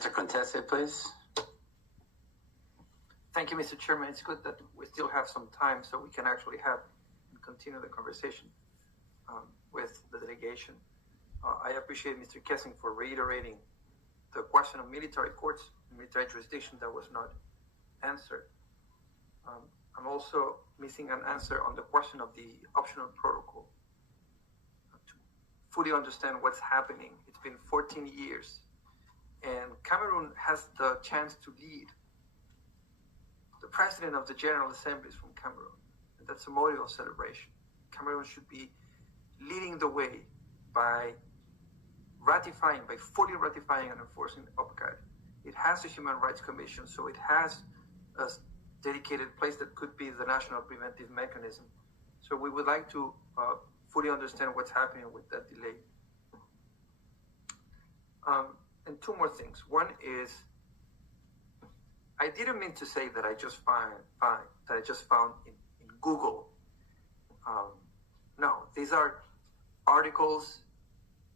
Mr. Contesse, please. Thank you, Mr. Chairman. It's good that we still have some time so we can actually continue the conversation with the delegation. I appreciate Mr. Kessing for reiterating the question of military courts, military jurisdiction that was not answered. I'm also missing an answer on the question of the optional protocol. To fully understand what's happening, it's been 14 years, and Cameroon has the chance to lead. The president of the General Assembly is from Cameroon, and that's a motive of celebration. Cameroon should be leading the way by fully ratifying and enforcing OPCAD. It has a Human Rights Commission, so it has a dedicated place that could be the National Preventive Mechanism. So we would like to fully understand what's happening with that delay. And two more things. One is, I didn't mean to say that I just found in Google. No, these are articles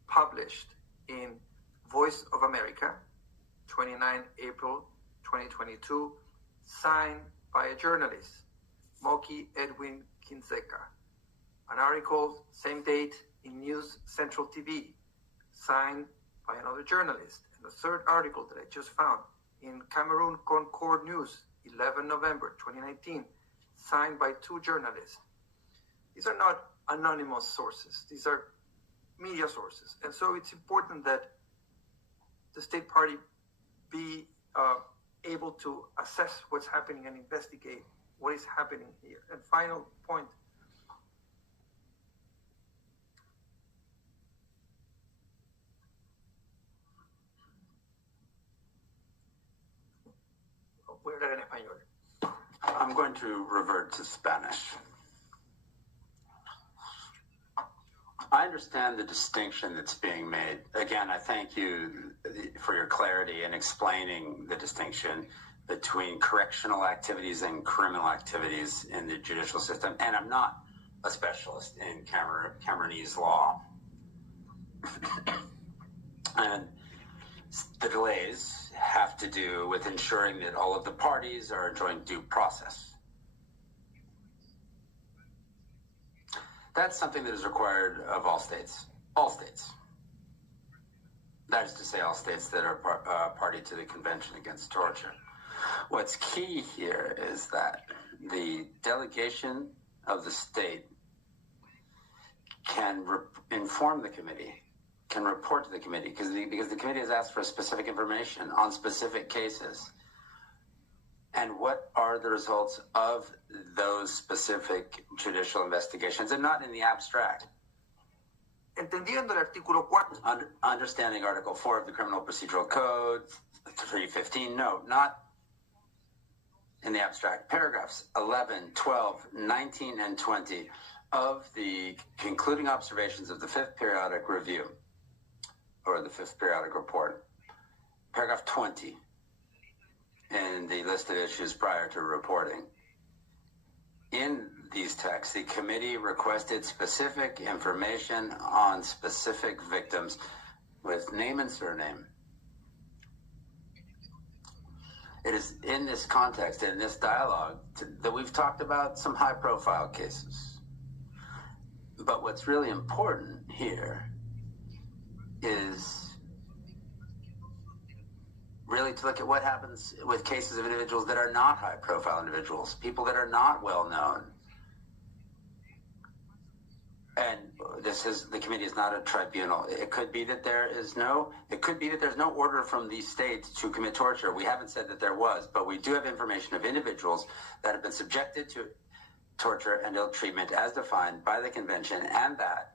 published in Voice of America, 29 April 2022, signed by a journalist, Moki Edwin Kinzeka. An article, same date, in News Central TV, signed by another journalist. And the third article that I just found in Cameroon Concord News, 11 November 2019, signed by two journalists. These are not anonymous sources. These are media sources. And so it's important that the state party be able to assess what's happening and investigate what is happening here. And final point. I'm going to revert to Spanish. I understand the distinction that's being made. Again, I thank you for your clarity in explaining the distinction between correctional activities and criminal activities in the judicial system. And I'm not a specialist in Cameroonese law. And the delays have to do with ensuring that all of the parties are enjoying due process. That's something that is required of all states. All states. That is to say, all states that are party to the Convention Against Torture. What's key here is that the delegation of the state can inform the committee, can report to the committee, because the committee has asked for specific information on specific cases. And what are the results of those specific judicial investigations, and not in the abstract? Entendiendo el artículo 4. Understanding Article 4 of the Criminal Procedural Code, 315, no, not in the abstract. Paragraphs 11, 12, 19, and 20 of the concluding observations of the Fifth Periodic Review, or the Fifth Periodic Report. Paragraph 20 in the list of issues prior to reporting. In these texts, the committee requested specific information on specific victims with name and surname. It is in this context, in this dialogue, that we've talked about some high-profile cases. But what's really important here is really to look at what happens with cases of individuals that are not high-profile individuals, people that are not well-known. And the committee is not a tribunal. It could be that there's no order from the state to commit torture. We haven't said that there was, but we do have information of individuals that have been subjected to torture and ill treatment as defined by the convention, and that,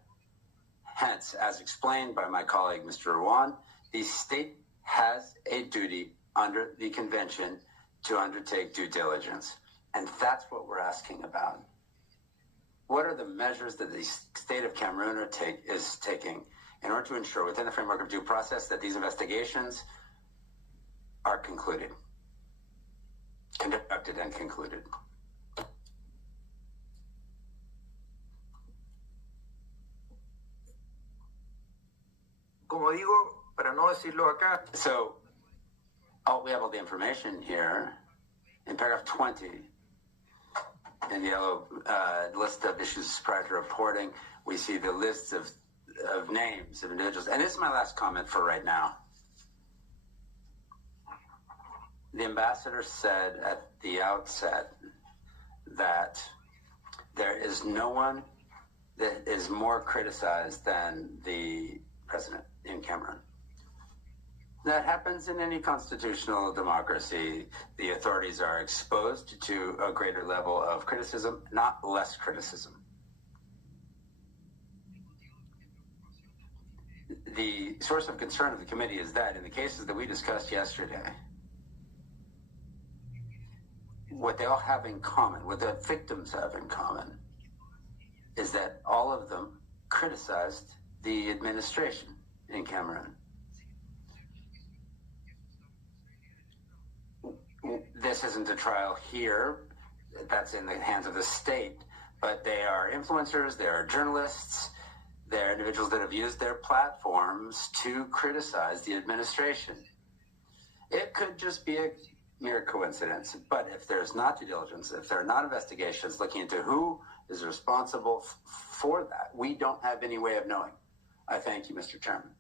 hence, as explained by my colleague, Mr. Ruan, the state has a duty under the convention to undertake due diligence. And that's what we're asking about. What are the measures that the state of Cameroon is taking in order to ensure, within the framework of due process, that these investigations are conducted and concluded? Como digo, para no decirlo acá. So, we have all the information here. In paragraph 20, in the yellow list of issues prior to reporting, we see the lists of names of individuals. And this is my last comment for right now. The ambassador said at the outset that there is no one that is more criticized than the president in Cameroon. That happens in any constitutional democracy. The authorities are exposed to a greater level of criticism, not less criticism. The source of concern of the committee is that in the cases that we discussed yesterday, what they all have in common, what the victims have in common, is that all of them criticized the administration in Cameroon. This isn't a trial here. That's in the hands of the state. But they are influencers, they are journalists, they're individuals that have used their platforms to criticize the administration. It could just be a mere coincidence. But if there's not due diligence, if there are not investigations looking into who is responsible for that, we don't have any way of knowing. I thank you, Mr. Chairman.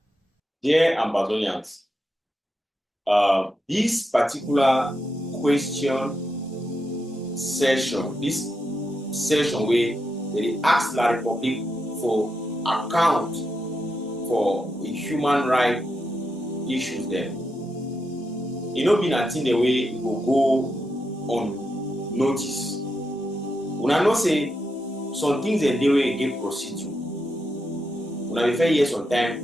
Dear Ambazonians, this particular question session, this session where they ask La Republic for account for the human rights issues there. You know, being a thing the way it will go on notice. When I know say some things in the way get procedure. When I refer here sometime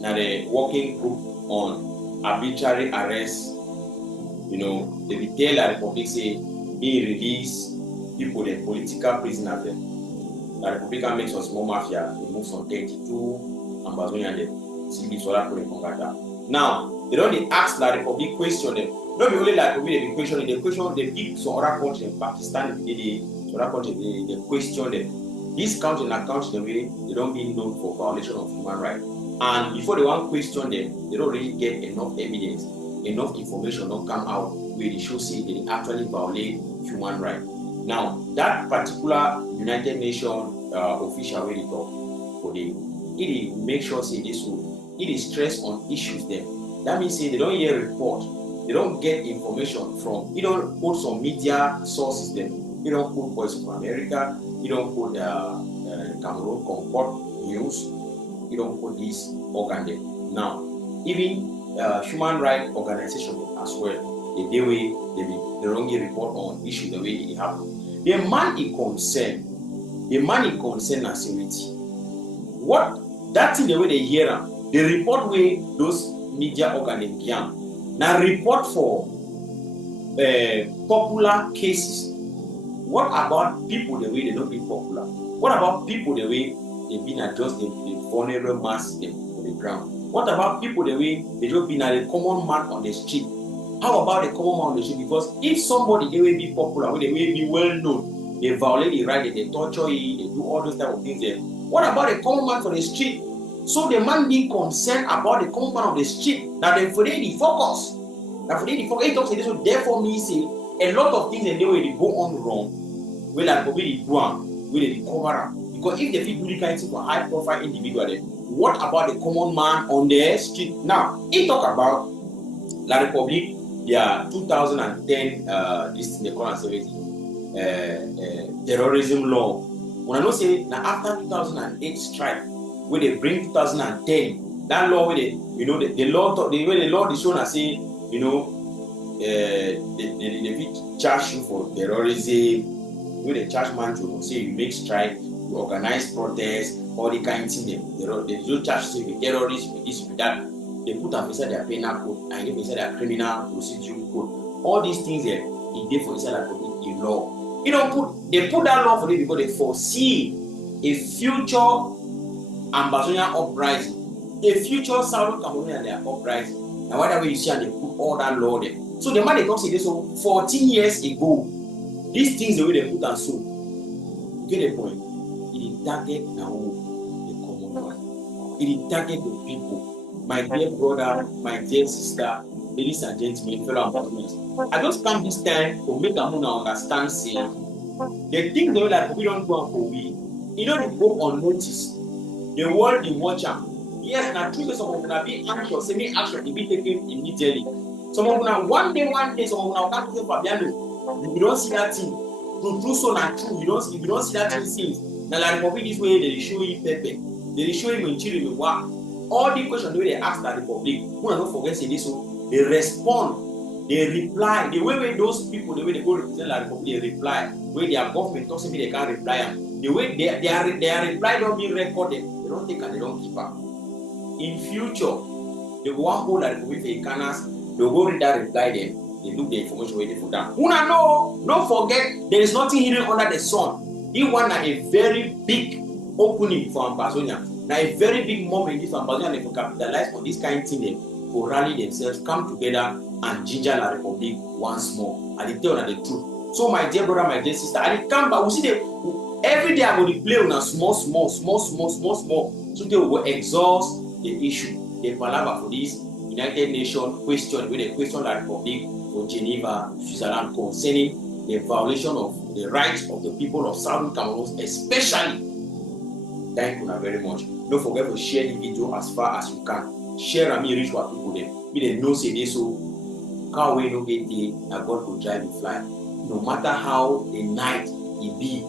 now the working group on arbitrary arrest, you know, they will tell La Republic say being released people the political prisoners there. La Republic makes us more mafia, they move from 32 Ambazonia and the civil solar for now. They don't ask La Republic question them. Not only La Republic they question they pick some other country in Pakistan, some other country they question them. This country and country the way they don't be known for violation of human rights. And before they want question them, they don't really get enough evidence, enough information don't come out where they show say they actually violate human rights. Now that particular United Nations official where they talk for them, it make sure say this will it is stress on issues there. That means say they don't hear report, they don't get information from, you don't put some media sources there. You don't put Voice of America, you don't put Cameroon Concord News, you don't put this organ there. Now, even human rights organization as well, the way they don't get report on issues the way it happen. The man is concerned and security. What that thing the way they hear them, the report where those media organizations now report for popular cases. What about people the way they don't be popular? What about people the way they've been just the vulnerable mass on the ground? What about people the way they just been a common man on the street? How about the common man on the street? Because if somebody they will be popular, they will be well known, they violate the right, they torture you, they do all those type of things there. What about the common man for the street? So the man be concerned about the common man on the street. Now they for the focus. Now for the focus, it talks this. So therefore me say a lot of things in the way they go on wrong. Will like probably the one, will they cover up? Because if they feel do the kind of for high profile individual, then what about the common man on the street? Now, he talk about La Republic, their 2010 this the current terrorism law. When I know say now after 2008 strike, where they bring 2010, that law where they, you know, the law the law is shown as say, you know, they charge you for terrorism. When they charge man to say you make strike, you organize protests, all the kind of thing they don't charge you with terrorists, with this, with that. They put up inside their penal code and even inside their criminal procedure code. All these things there, it dey for inside that code in law. You know, they put that law for them because they foresee a future Ambazonia uprising, a future Southern Cameroon and their uprising. And whatever you see, and they put all that law there. So the man they talk say this, so 14 years ago. These things the way they put and so, you get the point. It is target now the common man. It is target the people. My dear brother, my dear sister, ladies and gentlemen, fellow Ambazonians. I just come this time to make Amuna understand, say, the thing they like we don't go for we, you know, they go unnoticed. The world, they watch them. Yes, now true, some of them be anxious, semi action, they be taken immediately. Some of them, one day, some of them can't go Fabiano. You don't see that thing. True, so not true. You don't see that thing since. Now, like for this way, they show you Pepe. They show you in Chile, all the questions the way they ask that the public, who are not forgetting this, so they respond, they reply. The way those people, the way they go represent the public, they reply. Where their government talks to me, they can't reply. The way their reply don't be recorded, they don't take and they don't keep up. In future, they go one hold that public for canas, they go read that reply them. They look the information waiting for them. Una no, don't forget, there is nothing hidden under the sun. This one is a very big opening for Ambazonia. Now a very big moment in this Ambazonia, they can capitalize on this kind of thing, they will rally themselves, come together and ginger the Republic once more. And they tell them the truth. So my dear brother, my dear sister, I come back, we see every day I go to play on a small. So they will exhaust the issue. They palaver for this United Nations question, where they question the Republic for Geneva, Switzerland, concerning the violation of the rights of the people of Southern Cameroon, especially. Thank you very much. Don't forget to share the video as far as you can. Share and reach what people them. Be they know say this so car way no get there, and God will drive you fly. No matter how the night it be,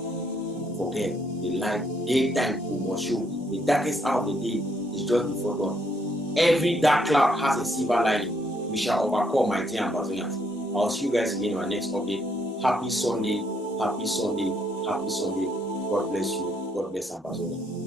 forget the light, daytime we must show. The darkest hour of the day is just before dawn. Every dark cloud has a silver lining. We shall overcome, my dear Ambazonians. I'll see you guys again in our next update. Happy Sunday, happy Sunday, happy Sunday. God bless you. God bless Ambazonia.